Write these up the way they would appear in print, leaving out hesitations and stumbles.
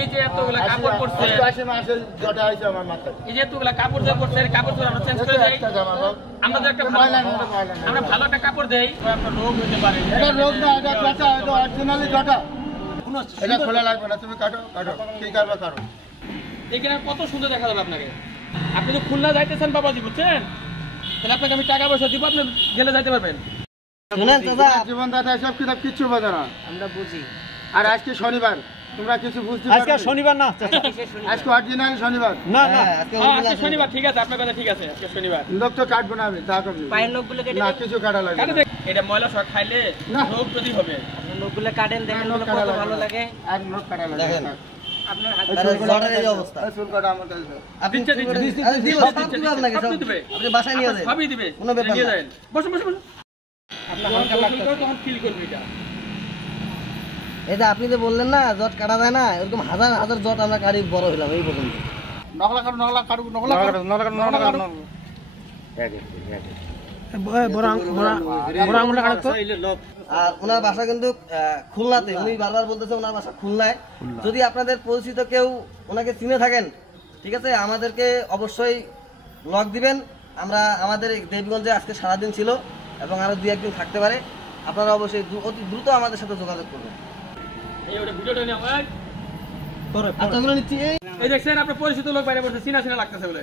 এই যে এতগুলা কাপড় পরছে 88 মাসের জটা হইছে আমার মাথায়। এই যে এতগুলা কাপড় যে পরছে এই কাপড়গুলো আমরা চেঞ্জ করে দেই। আমরা যে একটা ভালো আমরা ভালো একটা কাপড় দেই আপনার রোগ হতে পারে। এটা রোগ না, এটা জটা, এটা অরিজিনালি জটা। এটা খোলা লাগবে না, তুমি কাটো কাটো কি করবে করো। এখানে কত সুন্দর দেখা যাবে আপনাকে। আপনি তো খুলনা যাইতেছেন বাবাজি, বুঝছেন? তাহলে আপনাকে আমি টাকা পয়সা দিব, আপনি গেলে যাইতে পারবেন। শুনেন চাচা, জীবনদাতা সব কিতাব কিচ্ছু বোঝে না, আমরা বুঝি। আর আজকে শনিবার, তোমরা কিছু বুঝতে আজকে শনিবার না, আজকে অরিজিনাল শনিবার না না আজকে শনিবার, ঠিক আছে, আপনার কথা ঠিক আছে, আজকে শনিবার। লোক তো কাটবো না, আমি তা করবি পায়ের নখগুলো কেটে না, কিছু কাটা লাগবে না। এটা ময়লা সব খাইলে রোগ প্রতি হবে। আপনি নখগুলো কাটেন, দেখেন কত ভালো লাগে। আর লোক কাটা লাগবে দেখেন আপনার হাত জটের এই অবস্থা। চুল কাটা আমার কাছে আপনি দিচ্ছে, আপনি বাসায় নিয়ে যান, সবই দিবে, কোনো ব্যাপার নিয়ে না। যাবেন। বসুন বসুন বসুন। আপনার হালকা লাগবে তখন ফিল করবে এটা। এই যে আপনি যে বললেন না জট কাটা যায় না, এরকম হাজার হাজার জট আমরা কাটি বড় হইলাম এই পর্যন্ত। নকলা কাটো, নকলা কাটো, নকলা কাটো, নকলা কাটো, নকলা কাটো। আর ওনার বাসা কিন্তু খুলনাতে, উনি বারবার বলতেছে ওনার বাসা খুলনায়। যদি আপনাদের পরিচিত কেউ ওনাকে চিনে থাকেন, ঠিক আছে, আমাদেরকে অবশ্যই লক দিবেন। আমরা আমাদের দেবীগঞ্জে আজকে সারাদিন ছিল এবং আরো 2-1 দিন থাকতে পারে। আপনারা অবশ্যই অতি দ্রুত আমাদের সাথে যোগাযোগ করবেন। এই ওটা ভিডিওটা নিয়ে আমার আপনাগুলো নিচ্ছি। এই দেখছেন আপনার পরিচিত লোক বাইরে বসে, চিনা চিনা লাগতেছে বলে।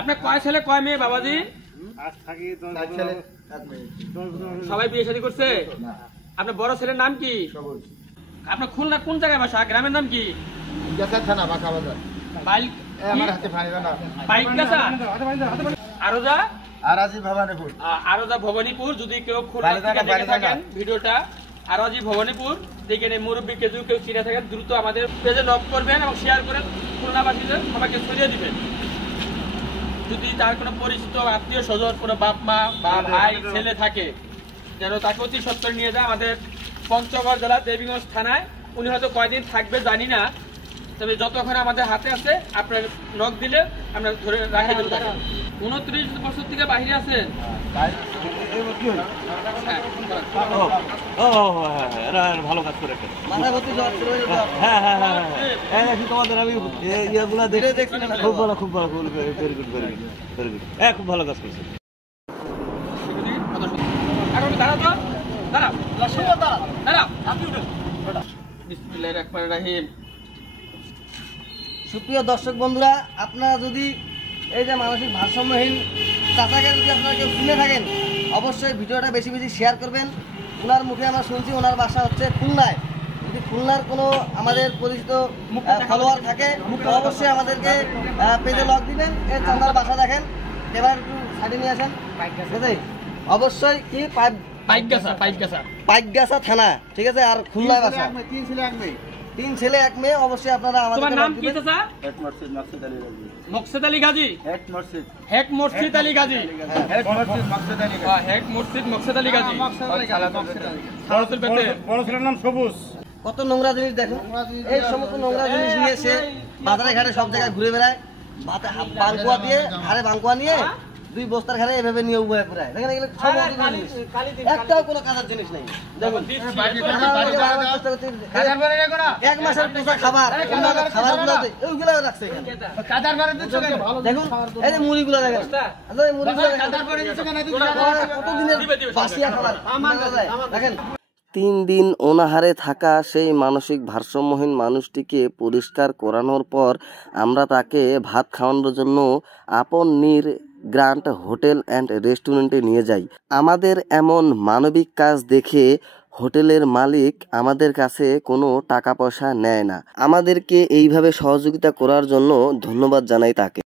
আপনার কয় ছেলে কয় মেয়ে বাবাজি? সবাই বিয়ে শাদী করছে? আপনার বড় ছেলের নাম কি? আপনার খুলনা কোন জায়গায় বাসা? গ্রামের নাম কি? গেছে থানা বাঁকা বাজার। বাইক আমার হাতে ফাড়িবে না। বাইক গাছা আরোজা আরাজি ভবানীপুর। আরোজা ভবানীপুর। যদি কেউ খুলনা থেকে দেখে থাকেন ভিডিওটা, আরোজি ভবানীপুর দেখে নেই, মুরব্বী কেউ চিনে থাকেন, দ্রুত আমাদের পেজে নক করবেন এবং শেয়ার করেন, খুলনাবাসীদের সবাইকে ছড়িয়ে দিবেন। যদি তার কোনো পরিচিত আত্মীয় স্বজন, কোনো বাপ মা বা ভাই ছেলে থাকে, যেন তাকে অতি সত্তর নিয়ে যায় আমাদের পঞ্চগড় জেলা দেবীগঞ্জ থানায়। উনি হয়তো কয়দিন থাকবে জানি না, তবে যতক্ষণ আমাদের হাতে আছে আপনার নখ দিলে আমরা ধরে রাখা দেবো তাকে। 29 বছর থেকে বাইরে আছেন? ভালো কাজ করে হ্যাঁ হ্যাঁ হ্যাঁ হ্যাঁ, তোমাদের আমি ইয়েগুলা দেখে দেখছি, খুব ভালো, খুব ভালো, very good, very good, very good. হ্যাঁ, খুব ভালো কাজ করছে। দাঁড়াও তো, দাঁড়াও, দাঁড়াও, আপনি উঠুন। বিসমিল্লাহির রহমানির রহিম। সুপ্রিয় দর্শক বন্ধুরা, আপনারা যদি এই যে মানসিক ভারসাম্যহীন চাচাকে যদি আপনারা কেউ চিনে থাকেন, অবশ্যই ভিডিওটা বেশি বেশি শেয়ার করবেন। ওনার মুখে আমরা শুনছি ওনার বাসা হচ্ছে খুলনায়। যদি খুলনার কোনো আমাদের পরিচিত ফলোয়ার থাকে অবশ্যই আমাদেরকে পেজে লক দিবেন। এই চাচার বাসা দেখেন, এবার একটু সাইডে নিয়ে আসেন। অবশ্যই কি পাইকগাছা থানা, ঠিক আছে, আর খুলনায় বাসা। 3 ছেলে 1 মেয়ে। অবশ্যই আপনারা আমাদের। তোমার নাম কি চাচা? হেড মসজিদ মকসুদ আলী গাজী। মকসুদ আলী গাজী? হেড মসজিদ, হেড মসজিদ আলী গাজী। হেড মসজিদ মকসুদ আলী গাজী। হেড মসজিদ মকসুদ আলী গাজী। বড় ছেলের নাম সবুজ। কত নোংরা জিনিস দেখুন, এই সমস্ত নোংরা জিনিস নিয়ে সে বাজারে ঘাটে সব জায়গায় ঘুরে বেড়ায়। বাঙ্কুয়া দিয়ে ঘাড়ে বাঙ্কুয়া নিয়ে 2 বস্তার ঘাড়ে এভাবে নিয়ে উভয় পুরায়। দেখেন এগুলো সমস্ত জিনিস, একটাও কোনো কাজের জিনিস নেই। দেখুন 1 মাসের পোষা খাবার, খাবারগুলো ওইগুলো রাখছে এখানে। দেখুন এই যে মুড়িগুলো দেখেন, এই মুড়িগুলো কতদিনের বাসিয়া খাবার দেখেন। 3 দিন অনাহারে থাকা সেই মানসিক ভারসাম্যহীন মানুষটিকে পরিষ্কার করানোর পর আমরা তাকে ভাত খাওয়ানোর জন্য আপন গ্র্যান্ড হোটেল অ্যান্ড রেস্টুরেন্টে নিয়ে যাই। আমাদের এমন মানবিক কাজ দেখে হোটেলের মালিক আমাদের কাছে কোনো টাকা পয়সা নেয় না। আমাদেরকে এইভাবে সহযোগিতা করার জন্য ধন্যবাদ জানাই তাকে।